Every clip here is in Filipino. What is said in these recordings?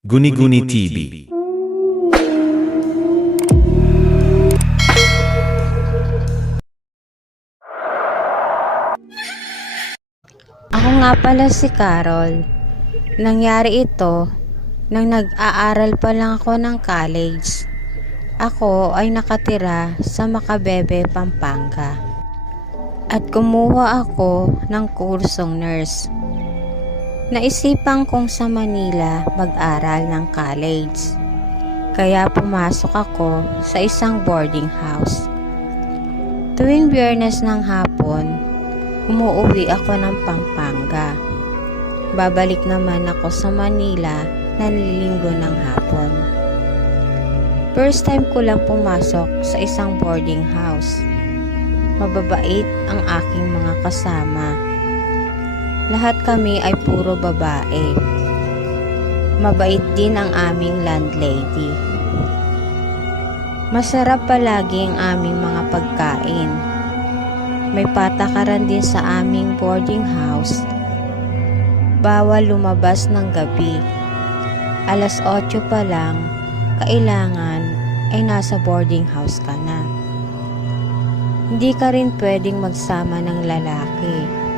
Guni-Guni TV. Ako nga pala si Carol. Nangyari ito nang nag-aaral pa lang ako ng college. Ako ay nakatira sa Macabebe, Pampanga. At kumuha ako ng kursong nurse. Naisipan kong sa Manila mag-aral ng college. Kaya pumasok ako sa isang boarding house. Tuwing biyernes ng hapon, umuwi ako ng Pampanga. Babalik naman ako sa Manila ng linggo ng hapon. First time ko lang pumasok sa isang boarding house. Mababait ang aking mga kasama. Lahat kami ay puro babae. Mabait din ang aming landlady. Masarap palagi ang aming mga pagkain. May patakaran din sa aming boarding house. Bawal lumabas ng gabi. Alas 8 pa lang, kailangan ay nasa boarding house ka na. Hindi ka rin pwedeng magsama ng lalaki.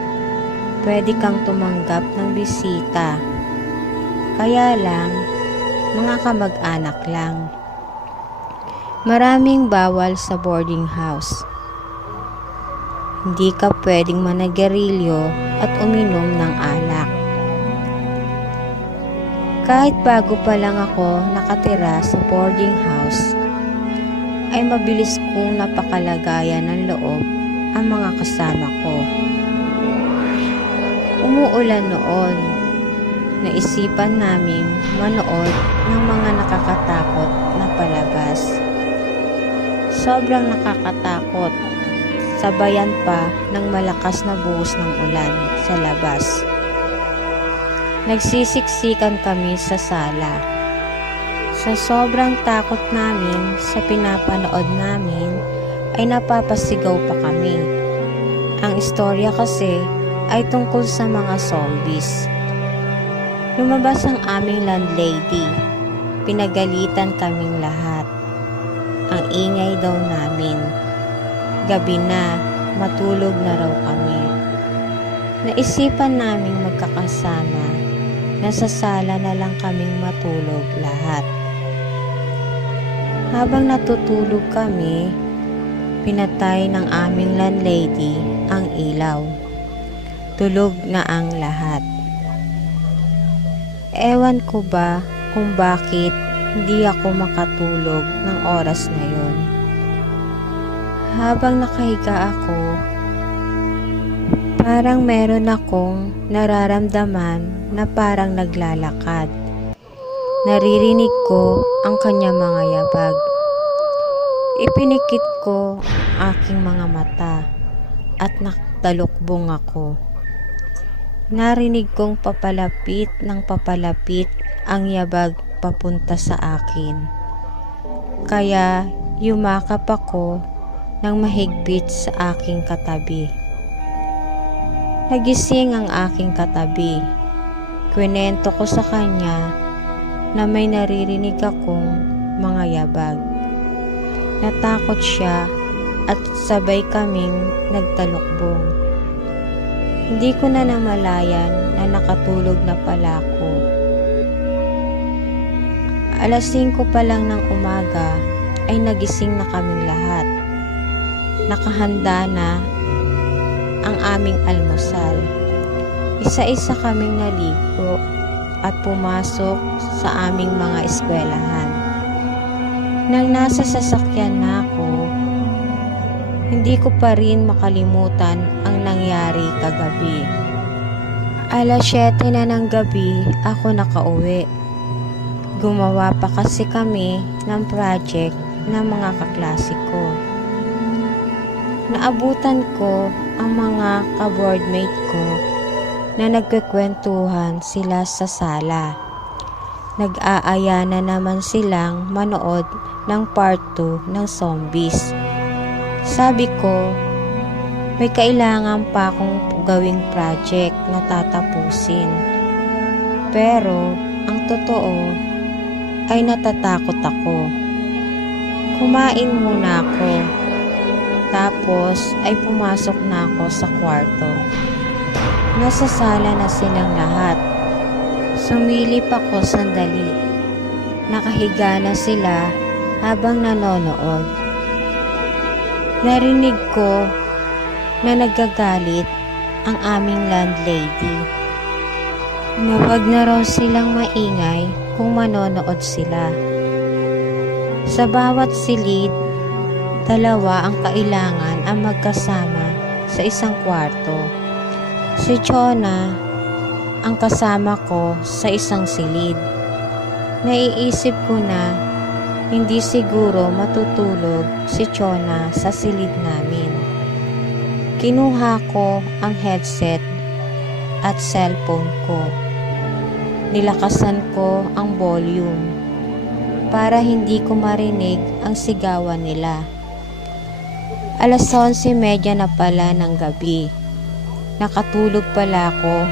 Pwede kang tumanggap ng bisita. Kaya lang, mga kamag-anak lang. Maraming bawal sa boarding house. Hindi ka pwedeng managerilyo at uminom ng alak. Kahit bago pa lang ako nakatira sa boarding house, ay mabilis kong napakalagayan ng loob ang mga kasama ko. Umuulan noon. Naisipan naming manood ng mga nakakatakot na palabas. Sobrang nakakatakot sabayan pa ng malakas na buhos ng ulan sa labas. Nagsisiksikan kami sa sala. Sa sobrang takot namin sa pinapanood namin ay napapasigaw pa kami. Ang istorya kasi ay tungkol sa mga zombies. Lumabas ang aming landlady. Pinagalitan kaming lahat. Ang ingay daw namin. Gabi na, matulog na raw kami. Naisipan naming magkakasama na sa sala na lang kaming matulog lahat. Habang natutulog kami, pinatay ng aming landlady ang ilaw. Tulog na ang lahat. Ewan ko ba kung bakit hindi ako makatulog ng oras na yun. Habang nakahiga ako, parang meron akong nararamdaman na parang naglalakad. Naririnig ko ang kanya mga yabag. Ipinikit ko aking mga mata at naktalukbong ako. Narinig kong papalapit ng papalapit ang yabag papunta sa akin. Kaya yumakap ako ng mahigpit sa aking katabi. Nagising ang aking katabi. Kwento ko sa kanya na may naririnig akong mga yabag. Natakot siya at sabay kaming nagtalukbong. Hindi ko na namalayan na nakatulog na pala ako. Alas 5 pa lang ng umaga ay nagising na kaming lahat. Nakahanda na ang aming almusal. Isa-isa kaming naligo at pumasok sa aming mga eskwelahan. Nang nasa sasakyan na ako, hindi ko pa rin makalimutan ang nangyari kagabi. Alas 7 na ng gabi ako nakauwi. Gumawa pa kasi kami ng project ng mga kaklase ko. Naabutan ko ang mga ka-boardmate ko na nagkikwentuhan sila sa sala. Nag-aaya na naman silang manood ng part 2 ng zombies. Sabi ko, may kailangan pa akong gawing project na tatapusin. Pero, ang totoo, ay natatakot ako. Kumain muna ako. Tapos ay pumasok na ako sa kwarto. Nasa sala na silang lahat. Sumilip ako sandali. Nakahiga na sila habang nanonood. Narinig ko na nagagalit ang aming landlady. Na wag na raw silang maingay kung manonood sila. Sa bawat silid, dalawa ang kailangan ang magkasama sa isang kwarto. Si Chona ang kasama ko sa isang silid. Naiisip ko na hindi siguro matutulog si Chona sa silid namin. Kinuha ko ang headset at cellphone ko. Nilakasan ko ang volume para hindi ko marinig ang sigawan nila. Alas 11.30 na pala ng gabi. Nakatulog pala ako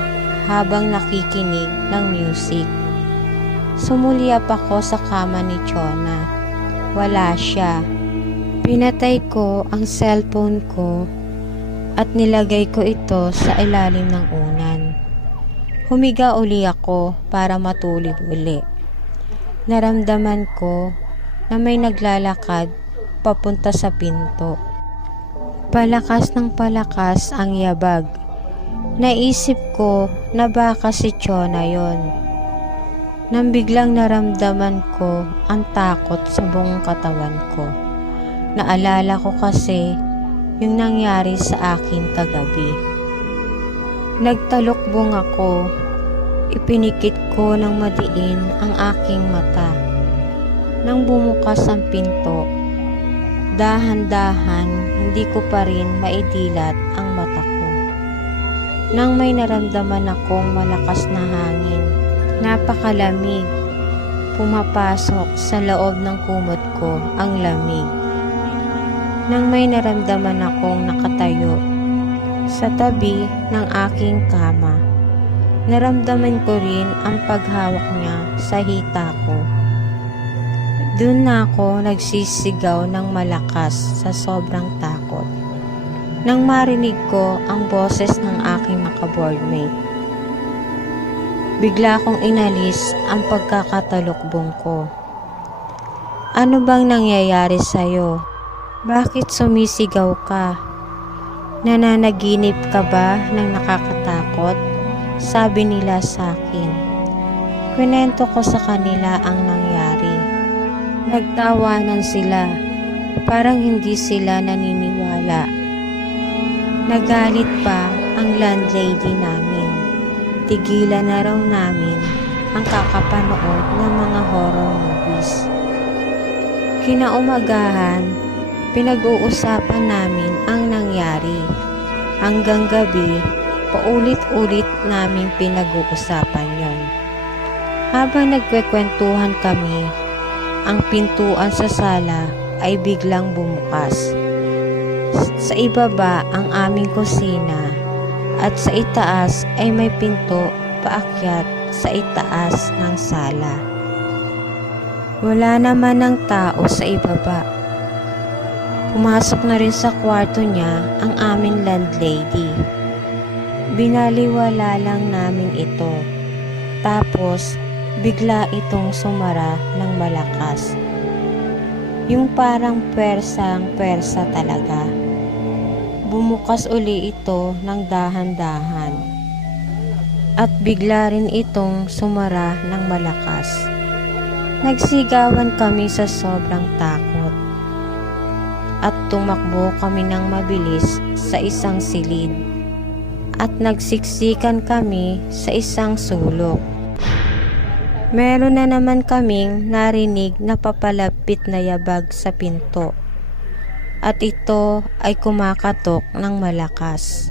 habang nakikinig ng music. Sumulyap ako sa kama ni Chona. Wala siya. Pinatay ko ang cellphone ko at nilagay ko ito sa ilalim ng unan. Humiga uli ako para matulog uli. Naramdaman ko na may naglalakad papunta sa pinto. Palakas ng palakas ang yabag. Naisip ko na baka si Chona yon. Nang biglang naramdaman ko ang takot sa buong katawan ko. Naalala ko kasi yung nangyari sa akin kagabi. Nagtalukbong ako. Ipinikit ko ng madiin ang aking mata. Nang bumukas ang pinto, dahan-dahan hindi ko pa rin maidilat ang mata ko. Nang may naramdaman akong malakas na hangin, napakalamig. Pumapasok sa loob ng kumot ko ang lamig. Nang may naramdaman akong nakatayo sa tabi ng aking kama, naramdaman ko rin ang paghawak niya sa hita ko. Doon na ako nagsisigaw ng malakas sa sobrang takot. Nang marinig ko ang boses ng aking makaboardmate, bigla kong inalis ang pagkakatalukbong ko. Ano bang nangyayari sa'yo? Bakit sumisigaw ka? Nananaginip ka ba ng nakakatakot? Sabi nila sa akin. Kwento ko sa kanila ang nangyari. Nagtawanan sila. Parang hindi sila naniniwala. Nagalit pa ang landlady namin. Tigilan na raw namin ang kakapanood ng mga horror movies. Kinaumagahan, pinag-uusapan namin ang nangyari. Hanggang gabi, paulit-ulit namin pinag-uusapan yon. Habang nagkwekwentuhan kami, ang pintuan sa sala ay biglang bumukas. Sa ibaba ang aming kusina at sa itaas ay may pinto paakyat sa itaas ng sala. Wala naman ng tao sa ibaba. Pumasok na rin sa kwarto niya ang aming landlady. Binaliwala lang namin ito. Tapos, bigla itong sumara ng malakas. Yung parang pwersang pwersa talaga. Bumukas uli ito ng dahan-dahan. At bigla rin itong sumara ng malakas. Nagsigawan kami sa sobrang takot. At tumakbo kami ng mabilis sa isang silid. At nagsiksikan kami sa isang sulok. Meron na naman kaming narinig na papalapit na yabag sa pinto. At ito ay kumakatok ng malakas.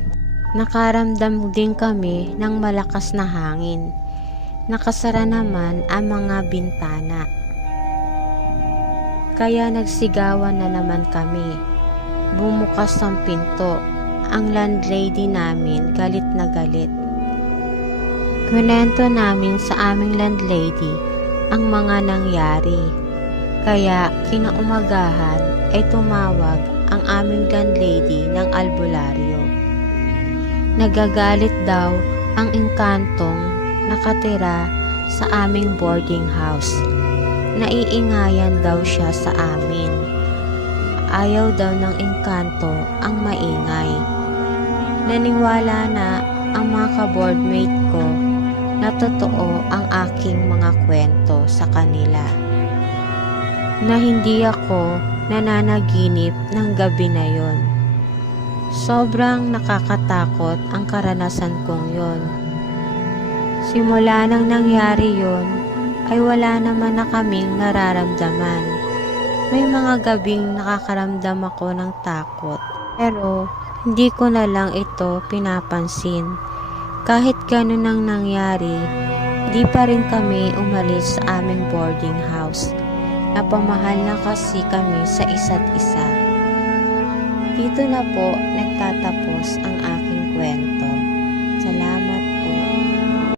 Nakaramdam din kami ng malakas na hangin. Nakasara naman ang mga bintana. Kaya nagsigawan na naman kami. Bumukas ang pinto. Ang landlady namin galit na galit. Kwento namin sa aming landlady ang mga nangyari. Kaya kinaumagahan ay tumawag ang aming landlady ng albularyo. Nagagalit daw ang engkantong nakatira sa aming boarding house. Naiingayan daw siya sa amin. Ayaw daw ng engkanto ang maingay. Naniwala na ang mga ka-boardmate ko na totoo ang aking mga kwento sa kanila. Na hindi ako nananaginip ng gabi na yon. Sobrang nakakatakot ang karanasan kong yon. Simula nang nangyari yon, ay wala naman na kaming nararamdaman. May mga gabing nakakaramdam ako ng takot. Pero hindi ko na lang ito pinapansin. Kahit ganun ang nangyari, di pa rin kami umalis sa aming boarding house. Napamahal na kasi kami sa isa't isa. Dito na po nagtatapos ang aking kwento.